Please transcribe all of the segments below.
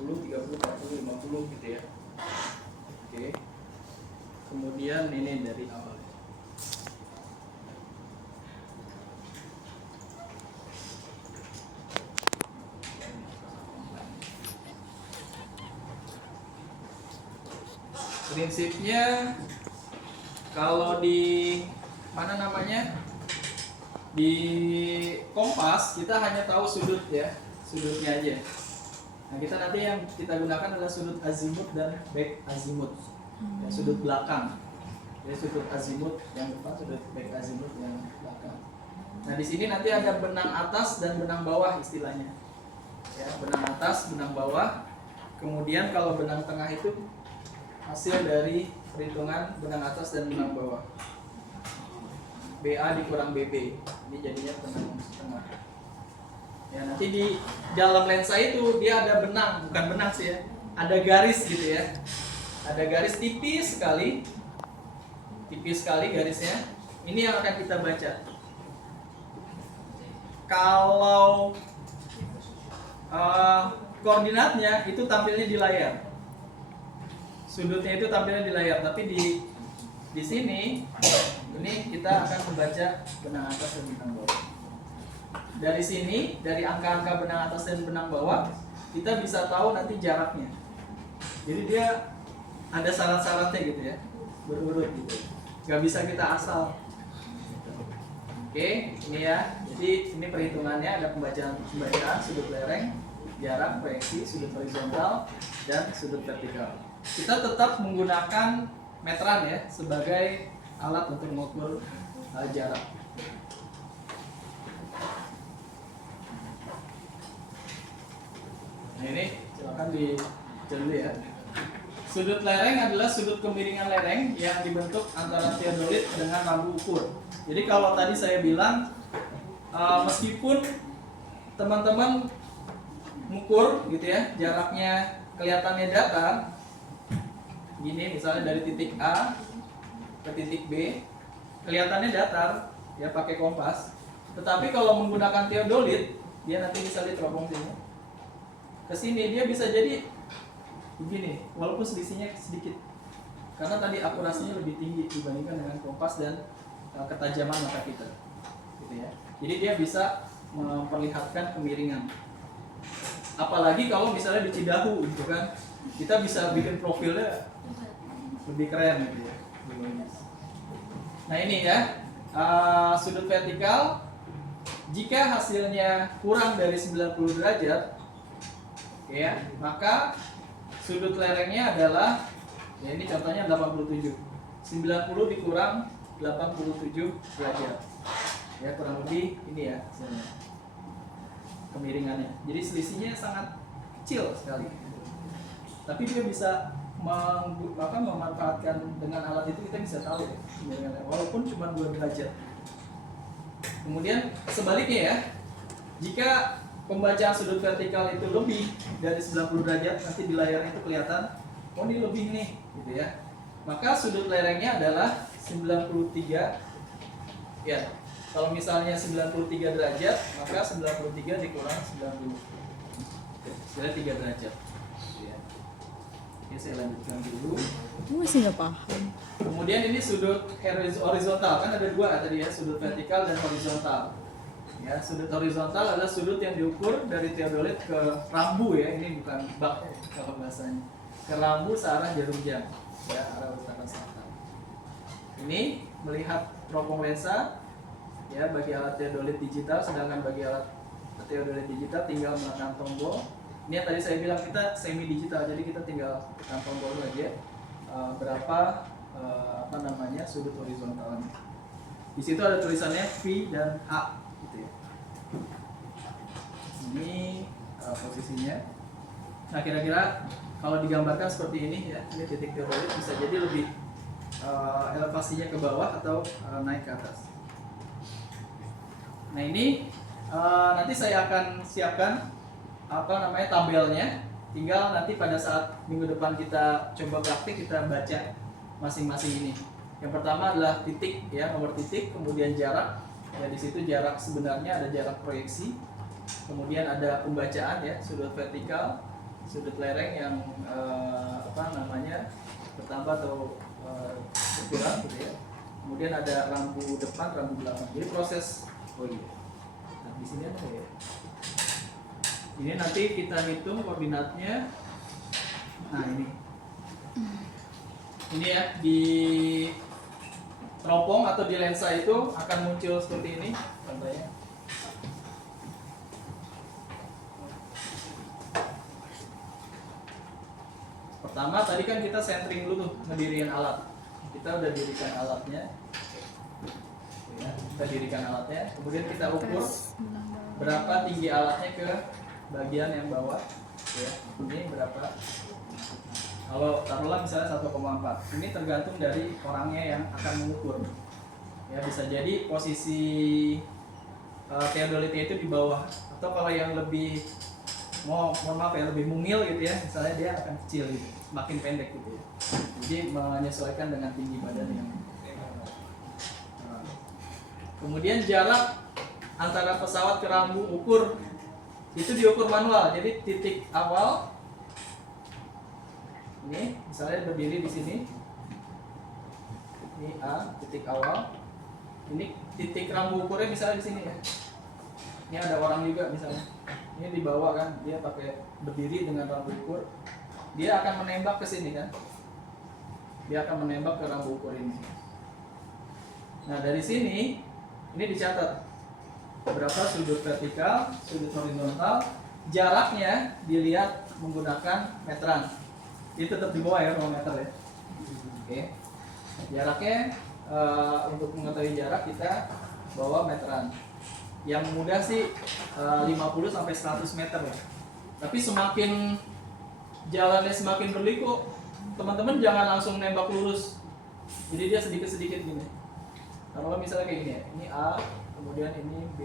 20, 30, 40, 50 gitu ya. Oke. Kemudian ini dari awal. Prinsipnya kalau di mana namanya, di kompas kita hanya tahu sudut ya, sudutnya aja. Nah kita nanti yang kita gunakan adalah sudut azimut dan back azimut, ya, sudut belakang. Jadi sudut azimut yang depan, sudut back azimut yang belakang. Nah di sini nanti ada benang atas dan benang bawah istilahnya. Ya, benang atas, benang bawah. Kemudian kalau benang tengah itu hasil dari perhitungan benang atas dan benang bawah. BA dikurang BB, ini jadinya benang tengah. Ya nanti di dalam lensa itu dia ada benang, bukan benang sih ya, ada garis gitu ya, ada garis tipis sekali garisnya. Ini yang akan kita baca. Kalau koordinatnya itu tampilnya di layar, sudutnya itu tampilnya di layar, tapi di sini ini kita akan membaca benang atas dan benang bawah. Dari sini, dari angka-angka benang atas dan benang bawah, kita bisa tahu nanti jaraknya. Jadi dia ada syarat-syaratnya gitu ya, berurut gitu. Gak bisa kita asal. Oke, ini ya. Jadi ini perhitungannya, ada pembacaan sudut lereng, jarak, proyeksi, sudut horizontal, dan sudut vertikal. Kita tetap menggunakan meteran ya sebagai alat untuk mengukur jarak. Nah ini silakan dibaca dulu ya. Sudut lereng adalah sudut kemiringan lereng yang dibentuk antara teodolit dengan rambu ukur. Jadi kalau tadi saya bilang meskipun teman-teman mengukur gitu ya, jaraknya kelihatannya datar, gini misalnya dari titik A ke titik B, kelihatannya datar ya pakai kompas. Tetapi kalau menggunakan teodolit, dia nanti bisa diteropong sini. Ke sini dia bisa jadi begini, walaupun selisihnya sedikit. Karena tadi akurasinya lebih tinggi dibandingkan dengan kompas dan ketajaman mata kita. Gitu ya. Jadi dia bisa memperlihatkan kemiringan. Apalagi kalau misalnya di Cidahu gitu kan, kita bisa bikin profilnya lebih keren gitu ya. Nah ini ya, sudut vertikal jika hasilnya kurang dari 90 derajat ya, maka sudut lerengnya adalah ya ini contohnya 87. 90 dikurang 87 derajat. Ya kurang lebih ini ya hasilnya, kemiringannya. Jadi selisihnya sangat kecil sekali. Tapi dia bisa memanfaatkan dengan alat itu, kita bisa tahu ya, walaupun cuma 2 derajat. Kemudian sebaliknya ya, jika pembacaan sudut vertikal itu lebih dari 90 derajat, nanti di layar itu kelihatan, oh ini lebih nih, gitu ya. Maka sudut lerengnya adalah 93. Ya, kalau misalnya 93 derajat, maka 93 dikurang 90, jadi 3 derajat. Oke, saya lanjutkan dulu. Masih nggak paham. Kemudian ini sudut horizontal, kan ada 2 tadi ya, sudut vertikal dan horizontal. Ya, sudut horizontal adalah sudut yang diukur dari teodolit ke rambu ya, ini bukan bak kalau bahasanya. Ke rambu searah jarum jam, ya arah utara selatan. Ini melihat teropong lensa ya bagi alat teodolit digital, sedangkan bagi alat teodolit digital tinggal menekan tombol. Ini yang tadi saya bilang kita semi digital, jadi kita tinggal tekan tombol aja berapa sudut horizontalnya. Di situ ada tulisannya V dan H gitu ya. Ini posisinya. Nah kira-kira kalau digambarkan seperti ini ya, ini titik teodolit bisa jadi lebih elevasinya ke bawah atau naik ke atas. Nah ini nanti saya akan siapkan tabelnya. Tinggal nanti pada saat minggu depan kita coba praktik, kita baca masing-masing ini. Yang pertama adalah titik ya, nomor titik, kemudian jarak. Ya di situ jarak sebenarnya ada jarak proyeksi. Kemudian ada pembacaan ya, sudut vertikal, sudut lereng yang bertambah atau berkurang gitu ya. Kemudian ada rambu depan, rambu belakang. Jadi proses nah, di sini ada ya. Ini nanti kita hitung koordinatnya. Nah ini ya, di teropong atau di lensa itu akan muncul seperti ini contohnya. Pertama tadi kan kita centering dulu tuh, ngediriin alat. Kita udah dirikan alatnya, ya, kita dirikan alatnya. Kemudian kita ukur berapa tinggi alatnya ke bagian yang bawah. Ya, ini berapa? Kalau taruhlah misalnya 1,4. Ini tergantung dari orangnya yang akan mengukur. Ya, bisa jadi posisi theodolitnya itu di bawah, atau kalau yang lebih mohon maaf ya, lebih mungil gitu ya, misalnya dia akan kecil gitu, semakin pendek gitu ya. Jadi menyesuaikan dengan tinggi badan yang kemudian jarak antara pesawat ke rambu ukur itu diukur manual. Jadi titik awal ini misalnya berdiri di sini, ini A titik awal, ini titik rambu ukurnya misalnya di sini ya. Ini ada orang juga misalnya, ini dibawa kan, dia pakai berdiri dengan rambu ukur, dia akan menembak ke sini kan, dia akan menembak ke rambu ukur ini. Nah dari sini ini dicatat berapa sudut vertikal, sudut horizontal, jaraknya dilihat menggunakan meteran. Ini tetap di bawah ya, 2 meter ya. Oke. Jaraknya untuk mengetahui jarak kita bawa meteran. Yang mudah sih 50 sampai 100 meter ya. Tapi semakin jalannya semakin berliku, teman-teman jangan langsung nembak lurus. Jadi dia sedikit-sedikit gini. Kalau misalnya kayak gini ya, ini A, kemudian ini B,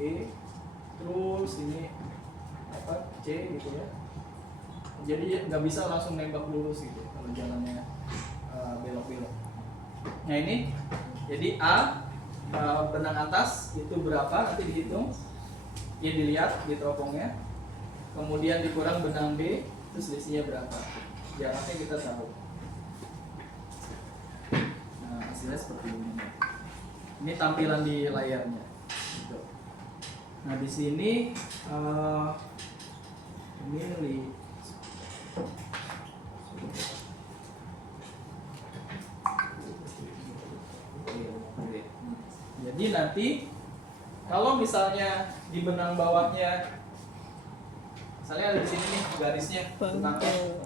terus ini C gitu ya. Jadi nggak bisa langsung nembak lurus gitu kalau jalannya belok-belok. Nah ini, jadi A benang atas itu berapa nanti dihitung, ya dilihat di teropongnya, kemudian dikurang benang B itu selisihnya berapa, jaraknya kita tahu. Nah hasilnya seperti ini. Ini tampilan di layarnya. Gitu. Nah di sini ini jadi nanti kalau misalnya di benang bawahnya, misalnya ada di sini nih garisnya, benangnya,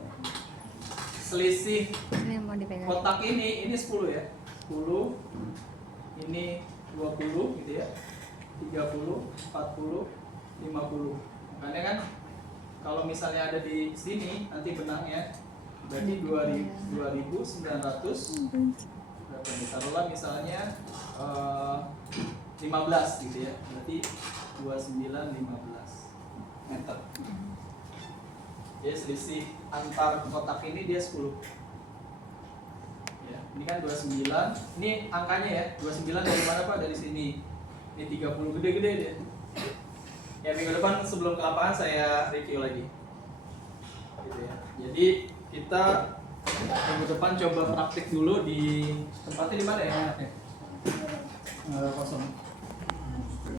selisih kotak ini 10 ya, 10, ini 20 gitu ya, 30, 40, 50. Makanya kan kalau misalnya ada di sini nanti benangnya berarti 2900 berapa nih? Taruhlah misalnya 15 gitu ya, berarti 2915 meter. Jadi selisih antar kotak ini dia 10. Ya, ini kan 29, ini angkanya ya, 29 dari mana Pak? Dari sini. Ini 30, gede-gede deh. Ya minggu depan sebelum ke lapangan saya review lagi. Gitu ya. Jadi kita minggu depan coba praktik dulu di tempatnya di mana ya enaknya? Kosong.